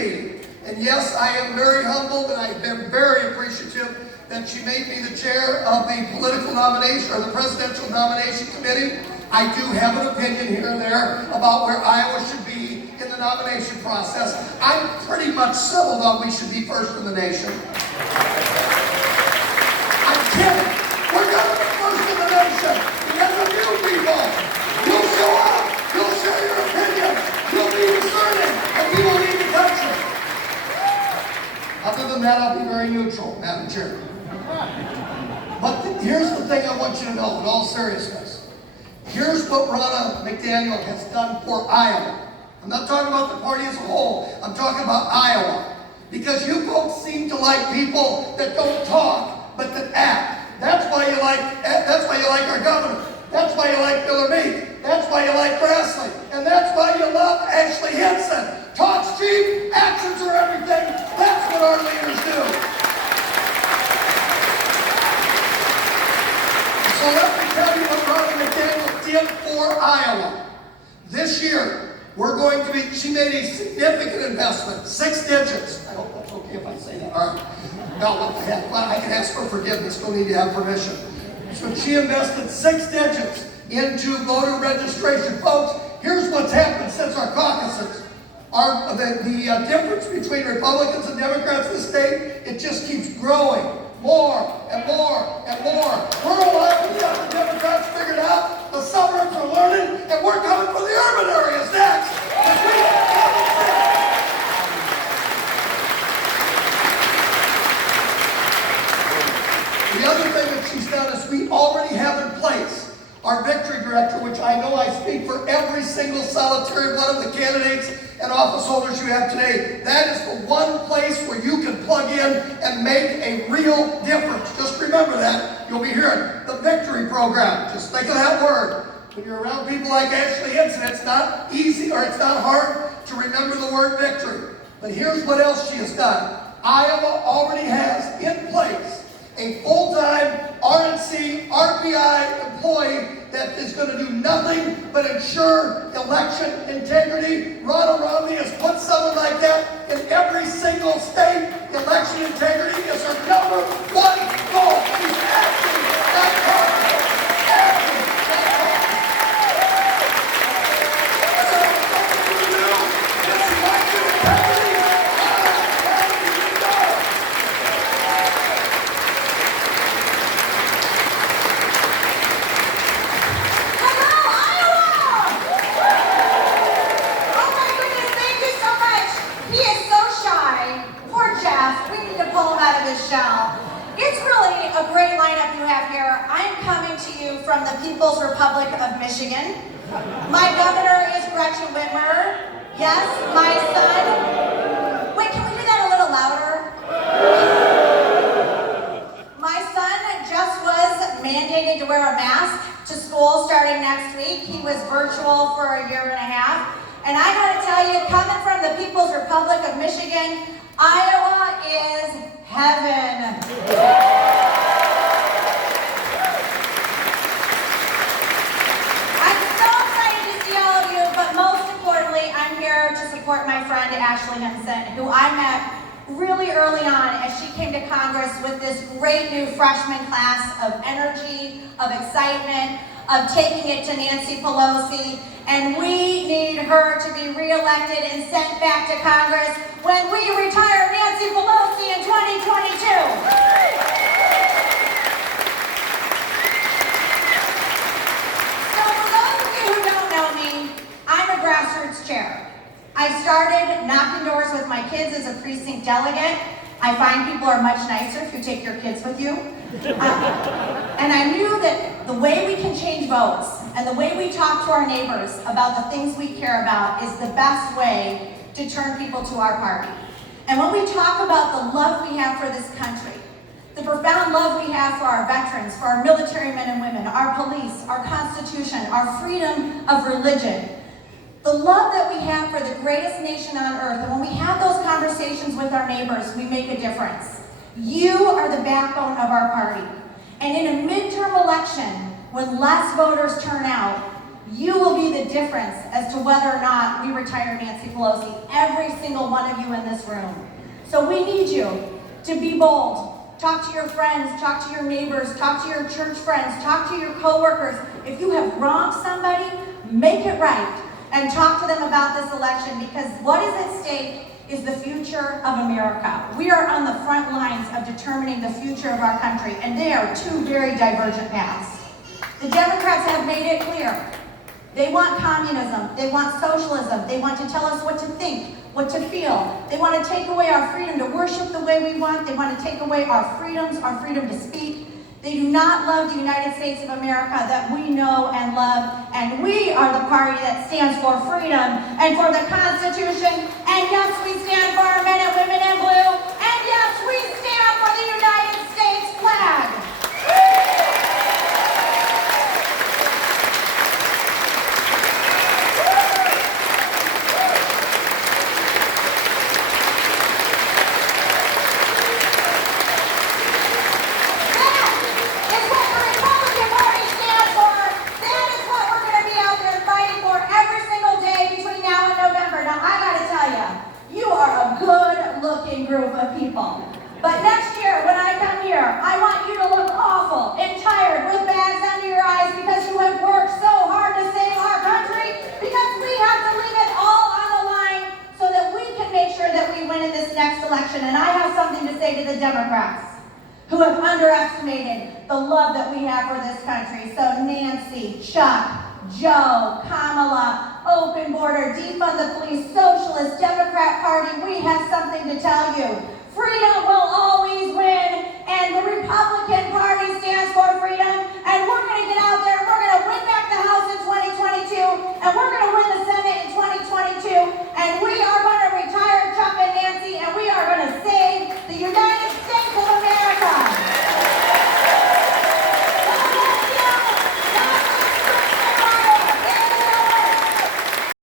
meeting. And yes, I am very humbled, and I've been very appreciative that she made me the chair of the political nomination, or the presidential nomination committee. I do have an opinion here and there about where Iowa should be in the nomination process. I'm pretty much settled on we should be first in the nation. I'm kidding. We're going to be first in the nation because of you people. You'll show up. You'll share your opinion. You'll be discerning, and we will lead the country. Other than that, I'll be very neutral, Madam Chair. But here's the thing I want you to know in all seriousness. Here's what Ronna McDaniel has done for Iowa. I'm not talking about the party as a whole. I'm talking about Iowa. Because you folks seem to like people that don't talk, but that act. That's why you like our governor. That's why you like Bill Meek. That's why you like Grassley. And that's why you love Ashley Hinson. Talk's cheap, actions are everything. That's what our leaders do. So let me tell you what Ronna McDaniel did for Iowa. This year, she made a significant investment, 6 digits. I hope that's okay if I say that. All right. No, what the heck? Well, I can ask for forgiveness. Don't need to have permission. So she invested 6 digits into voter registration. Folks, here's what's happened since our caucuses. The difference between Republicans and Democrats in the state, it just keeps growing. More and more and more. Rural Iowa's got the Democrats figured out. The suburbs are learning, and we're coming for the urban areas next. The other thing that she's done is we already have in place our victory director, which I know I speak for every single solitary one of the candidates and office holders you have today. That is the one place where you can plug in and make a real difference. Just remember that. You'll be hearing the victory program. Just think of that word. When you're around people like Ashley Hinson, it's not easy or it's not hard to remember the word victory. But here's what else she has done. Iowa already has in place a full-time RNC, RPI employee that is going to do nothing but ensure election integrity. Ronald Romney has put someone like that in every single state. Election integrity is her number one goal. She's acting, not talking. Acting, not talking. So what do you do? It's election integrity. It's really a great lineup you have here. I'm coming to you from the People's Republic of Michigan. My governor is Gretchen Whitmer. Yes, my son. Wait, can we do that a little louder? My son just was mandated to wear a mask to school starting next week. He was virtual for a year and a half. And I gotta tell you, coming from the People's Republic of Michigan, Iowa is heaven. I'm so excited to see all of you, but most importantly, I'm here to support my friend Ashley Hinson, who I met really early on as she came to Congress with this great new freshman class of energy, of excitement, of taking it to Nancy Pelosi. And we need her to be reelected and sent back to Congress when we retire Nancy Pelosi in 2022. So for those of you who don't know me, I'm a grassroots chair. I started knocking doors with my kids as a precinct delegate. I find people are much nicer if you take your kids with you. And I knew that the way we can change votes and the way we talk to our neighbors about the things we care about is the best way to turn people to our party. And when we talk about the love we have for this country, the profound love we have for our veterans, for our military men and women, our police, our Constitution, our freedom of religion, the love that we have for the greatest nation on earth, and when we have those conversations with our neighbors, we make a difference. You are the backbone of our party. And in a midterm election, when less voters turn out, You will be the difference as to whether or not we retire Nancy Pelosi, every single one of you in this room. So we need you to be bold. Talk to your friends, talk to your neighbors, talk to your church friends, talk to your coworkers. If you have wronged somebody, make it right and talk to them about this election, because what is at stake is the future of America. We are on the front lines of determining the future of our country, and they are two very divergent paths. The Democrats have made it clear. They want communism, they want socialism, they want to tell us what to think, what to feel. They want to take away our freedom to worship the way we want. They want to take away our freedoms, our freedom to speak. They do not love the United States of America that we know and love, and we are the party that stands for freedom and for the Constitution, and yes, we stand for our men and women in blue, and yes, we stand for the United States flag. Group of people. But next year, when I come here, I want you to look awful and tired with bags under your eyes because you have worked so hard to save our country, because we have to leave it all on the line so that we can make sure that we win in this next election. And I have something to say to the Democrats who have underestimated the love that we have for this country. So Nancy, Chuck, Joe, Kamala, open border, defund the police, socialist, Democrat Party, we have something to tell you. Freedom will